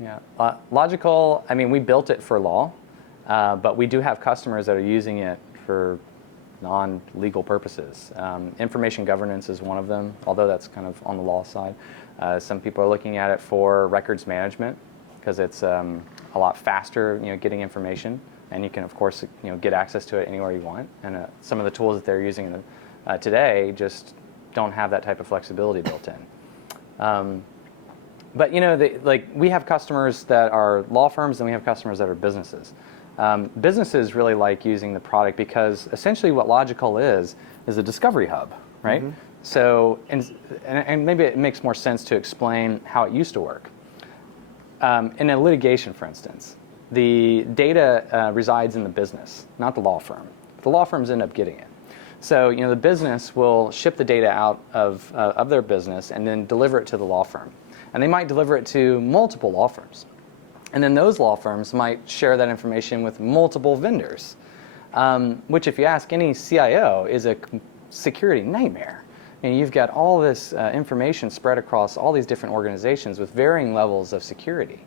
Yeah. Logikcull, I mean, we built it for law, but we do have customers that are using it for non-legal purposes. Information governance is one of them, although that's kind of on the law side. Some people are looking at it for records management because it's a lot faster, getting information, and you can, of course, get access to it anywhere you want. And some of the tools that they're using today just don't have that type of flexibility built in. But we have customers that are law firms, and we have customers that are businesses. Businesses really like using the product because essentially what Logikcull is a discovery hub, right? Mm-hmm. So, and maybe it makes more sense to explain how it used to work. In a litigation, for instance, the data resides in the business, not the law firm. The law firms end up getting it. So, the business will ship the data out of their business and then deliver it to the law firm. And they might deliver it to multiple law firms. And then those law firms might share that information with multiple vendors, which, if you ask any CIO, is a security nightmare. And you've got all this information spread across all these different organizations with varying levels of security,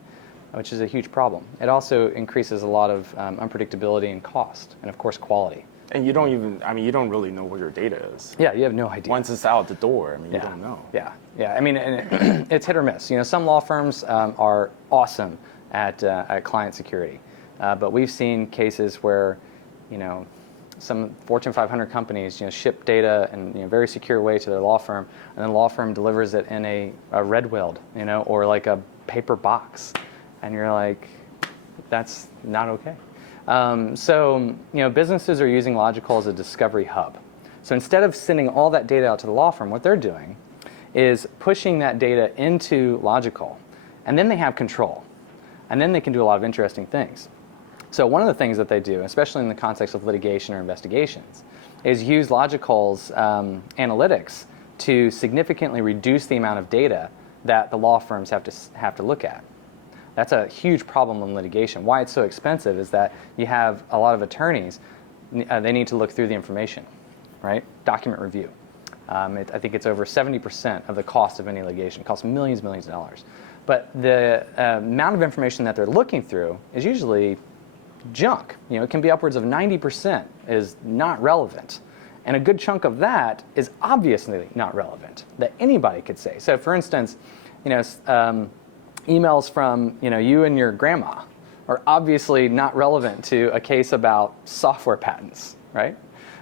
which is a huge problem. It also increases a lot of unpredictability and cost, and of course quality. And you don't you don't really know where your data is. Yeah, you have no idea. Once it's out the door, you don't know. Yeah. I mean, it's hit or miss. Some law firms are awesome at client security, but we've seen cases where, some Fortune 500 companies, ship data in a very secure way to their law firm, and then the law firm delivers it in a red weld, or like a paper box, and you're like, that's not okay. So businesses are using Logikcull as a discovery hub. So instead of sending all that data out to the law firm, what they're doing is pushing that data into Logikcull, and then they have control, and then they can do a lot of interesting things. So one of the things that they do, especially in the context of litigation or investigations, is use Logikcull's analytics to significantly reduce the amount of data that the law firms have to look at. That's a huge problem in litigation. Why it's so expensive is that you have a lot of attorneys, they need to look through the information, right? Document review. I think it's over 70% of the cost of any litigation. It costs millions of dollars. But the amount of information that they're looking through is usually junk. It can be upwards of 90% is not relevant. And a good chunk of that is obviously not relevant, that anybody could say. So for instance, emails from you and your grandma are obviously not relevant to a case about software patents, right?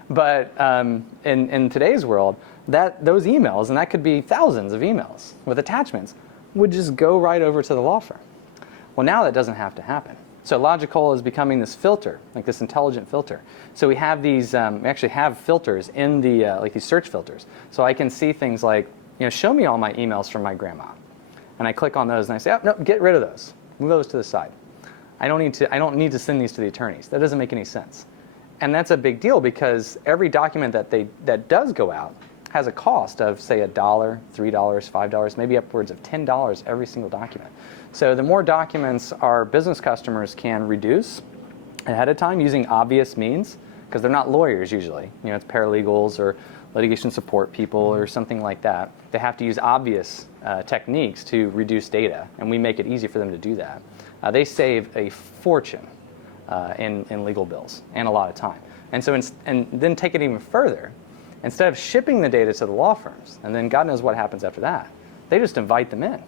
But in today's world, those emails, and that could be thousands of emails with attachments, would just go right over to the law firm. Well, now that doesn't have to happen. So Logikcull is becoming this filter, like this intelligent filter. So we have these, we actually have filters in the, like these search filters. So I can see things like, show me all my emails from my grandma. And I click on those and I say, oh, no, get rid of those. Move those to the side. I don't need to send these to the attorneys. That doesn't make any sense. And that's a big deal because every document that does go out has a cost of, say, $1, $3, $5, maybe upwards of $10 every single document. So the more documents our business customers can reduce ahead of time using obvious means, because they're not lawyers usually, it's paralegals or litigation support people or something like that. They have to use obvious techniques to reduce data, and we make it easy for them to do that. They save a fortune in legal bills and a lot of time. And so, and then take it even further. Instead of shipping the data to the law firms, and then God knows what happens after that, they just invite them in.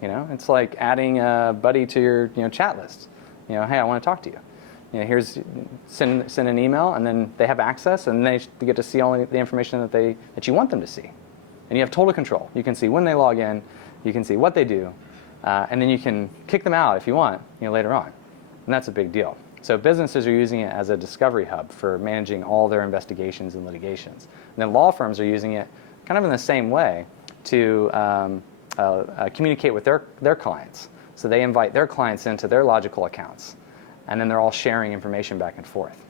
It's like adding a buddy to your chat list. Hey, I want to talk to you. Here's send an email, and then they have access, and they get to see all the information that you want them to see, and you have total control. You can see when they log in, you can see what they do, and then you can kick them out if you want, later on, and that's a big deal. So businesses are using it as a discovery hub for managing all their investigations and litigations, and then law firms are using it kind of in the same way to communicate with their clients. So they invite their clients into their Logikcull accounts, and then they're all sharing information back and forth.